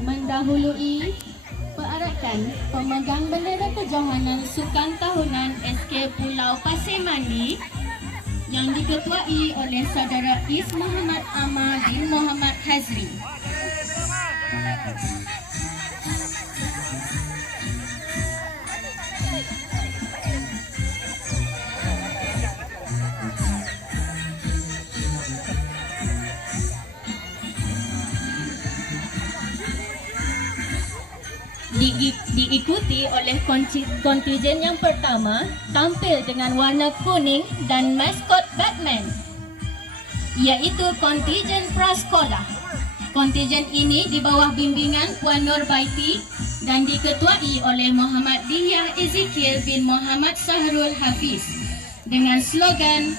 mendahului perarakan pemegang bendera kejohanan Sukan Tahunan SK Pulau Pasir Mandi yang diketuai oleh saudara Is Muhammad Amal bin Muhammad Hazri. Di, diikuti oleh konti- kontijen yang pertama tampil dengan warna kuning dan maskot Batman iaitu kontijen prasekolah. Kontijen ini di bawah bimbingan Puan Nur Baiti dan diketuai oleh Muhammad Diyah Ezekiel bin Muhammad Sahrul Hafiz dengan slogan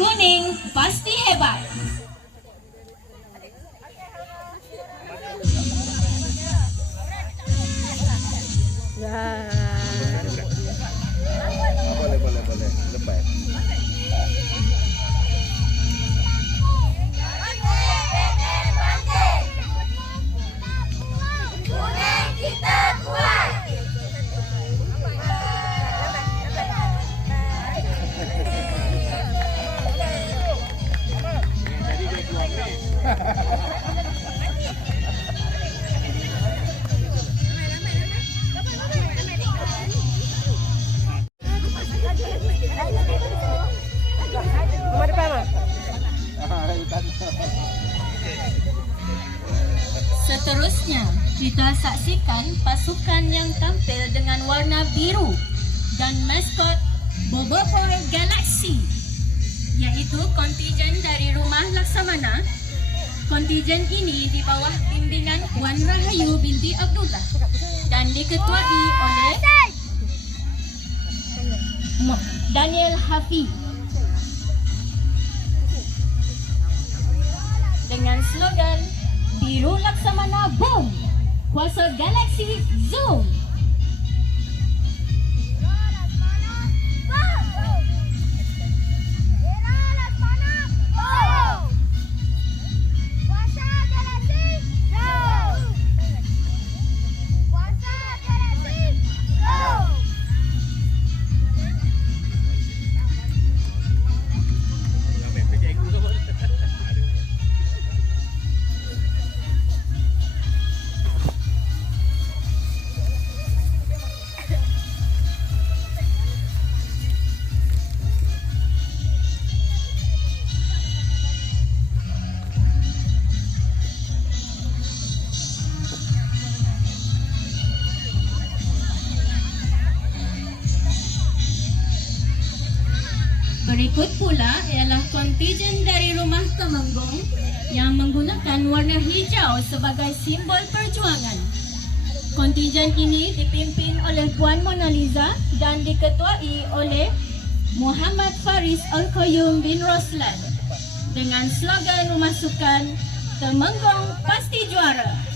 Kuning Pasti Hebat. Kita saksikan pasukan yang tampil dengan warna biru dan maskot Boboiboy Galaxy iaitu kontijen dari Rumah Laksamana. Kontijen ini di bawah bimbingan Puan Rahayu binti Abdullah dan diketuai oleh Daniel Hafiz dengan slogan Biru Laksamana Boom was galaxy Zoom. Berikut pula ialah kontijen dari Rumah Temenggung yang menggunakan warna hijau sebagai simbol perjuangan. Kontijen ini dipimpin oleh Puan Mona Lisa dan diketuai oleh Muhammad Faris Al-Qayyum bin Roslan dengan slogan Rumah Sukan Temenggung Pasti Juara.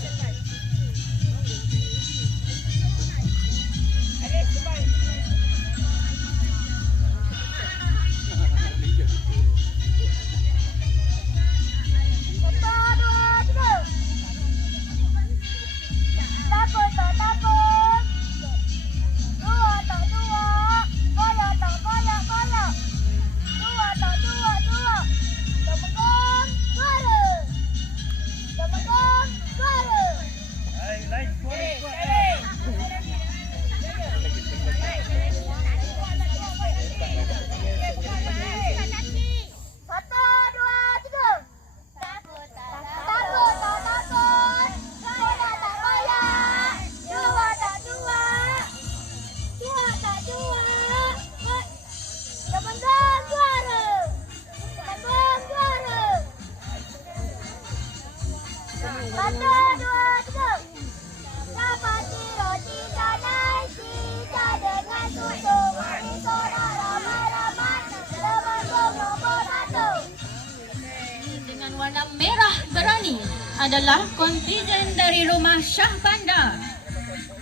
Merah berani adalah kontijen dari rumah Syah Bandar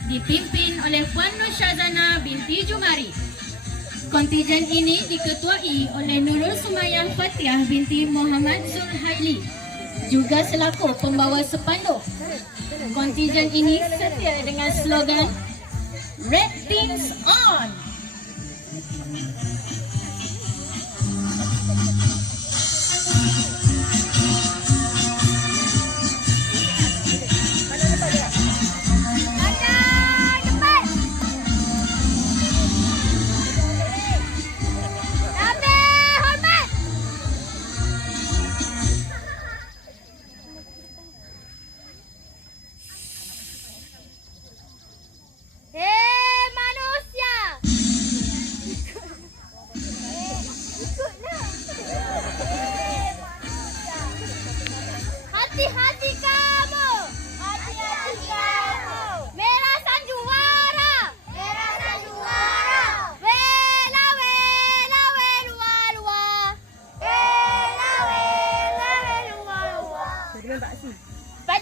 dipimpin oleh Puan Nur Syazana binti Jumari. Kontijen ini diketuai oleh Nurul Sumayah Fatiah binti Muhammad Zulhaili juga selaku pembawa sepanduk. Kontijen ini setia dengan slogan Red Teams On! Pak